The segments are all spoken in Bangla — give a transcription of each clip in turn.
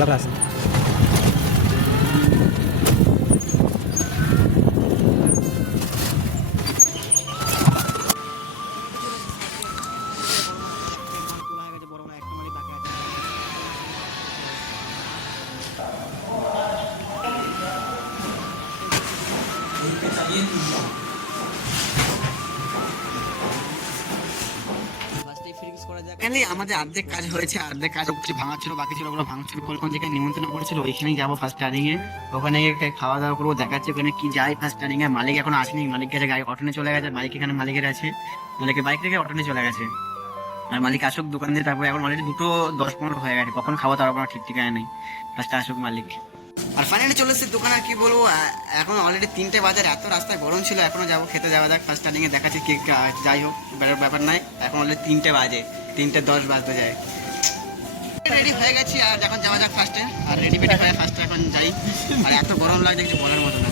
ভালো আছে। আমাদের অর্ধেক কাজ হয়েছে, অর্ধেক কাজ কিছু ভাঙা ছিল, বাকি ছিল ওগুলো ভাঙছিল। কোন যেখানে নিমন্ত্রণ করেছিল ওইখানেই যাবো ফার্স্ট টার্নিং এ, ওখানে গিয়ে খাওয়া দাওয়া করবো, দেখাচ্ছে ওখানে কি যায় ফার্স্ট টার্নিং এ। মালিক এখন আসেনি, মালিক গেছে গাড়ি অটোনে চলে গেছে, মালিক এখানে মালিকের আছে, মালিকের বাইক রেখে অটোনে চলে গেছে। আর মালিক আসুক দোকান দিয়ে, তারপরে এখন অলরেডি 2:10-15 হয়ে গেছে, কখন খাবো তার কোনো ঠিক ঠিকানা নেই, ফার্স্টে আসুক মালিক। আর ফাইনালি চলে এসেছে দোকানে, আর কি বলবো, এখন অলরেডি 3টে বাজার, এত রাস্তায় গরম ছিল, এখনো যাবো খেতে, যাওয়া যাক ফার্স্ট টার্নিং এ, দেখাচ্ছি কি যাই হোক ব্যাপার নাই। এখন অলরেডি 3টে বাজে, 3:10 বাজতে যায়। রেডি হয়ে গেছি আর এখন যাওয়া যাক ফার্স্টে, আর রেডি হয়ে ফার্স্টে এখন যাই। আর এত গরম লাগছে কিছু বলার মতো না।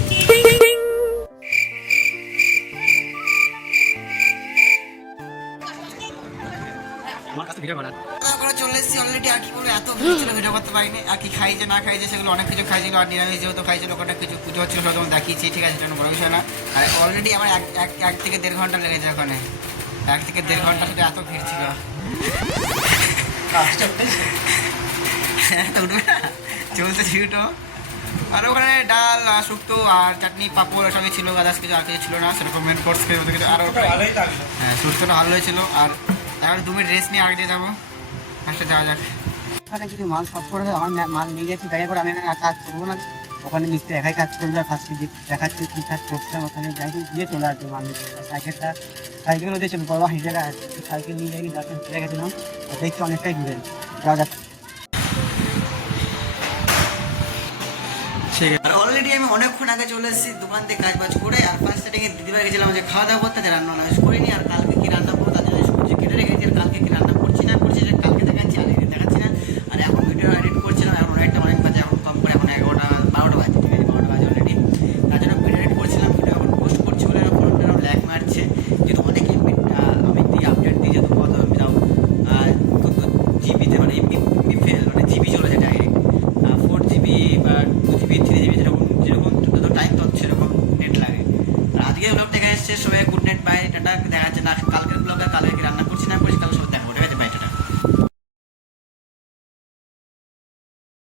চলে এসেছি অলরেডি, আর কি বলবো, এত ভিড় ছিল ভিডিও করতে পারিনি। আর কি খাই যে না খাই যে সেগুলো অনেক কিছু খাইছিল, আর নিরামিষ যেহেতু খাইছিল ওখানে কিছু পুজো হচ্ছিল, সব তোমার দেখিয়েছি, ঠিক আছে, সেটা বড় বিষয় না। আর অলরেডি আমার 1 থেকে 1.5 ঘন্টা লেগেছে ওখানে, 1 থেকে 1.5 ঘন্টা শুধু এত ভিড় ছিল। উঠবে না, চলছে ভিড়টো। আর ওখানে ডাল শুক্তো আর চাটনি পাঁপড় সবই ছিল, আদার্স কিছু আর কিছু ছিল না সেরকম মেন কোর্স খেয়ে কিছু। আর হ্যাঁ, সুস্থটা ভালো হয়েছিল। আর তারপরে 2 মিনিট রেস্ট নিয়ে আগে দিয়ে যাবো, ফার্স্টে যাওয়া যাক। ওখানে যদি মাল সব করে আমার মাল নিয়ে গেছি গাড়ি করে, আমি এখানে কাজ করবো না, ওখানে মিস্ত্রি একাই কাজ করবে। ফার্স্টে দেখাচ্ছে কী কাজ করছে, ওখানে যাই দিয়ে চলে আসবে মাল নিতে। সাইকেলও দিয়ে চলবে, বড় হিসেবে আছে, সাইকেল নিয়ে যাই যাতে চলে গেছিলাম, দেখছি অনেকটাই দূরে, যাওয়া যাক। আর অলরেডি আমি অনেকক্ষণ আগে চলে এসেছি দোকান থেকে কাজ বাজ করে। আর ফার্স্ট সেটিংয়ে দিদিভাই গেছিলাম যে খাওয়া দাওয়া করতে, রান্না বান্না করিনি। আর কালকে কি রান্না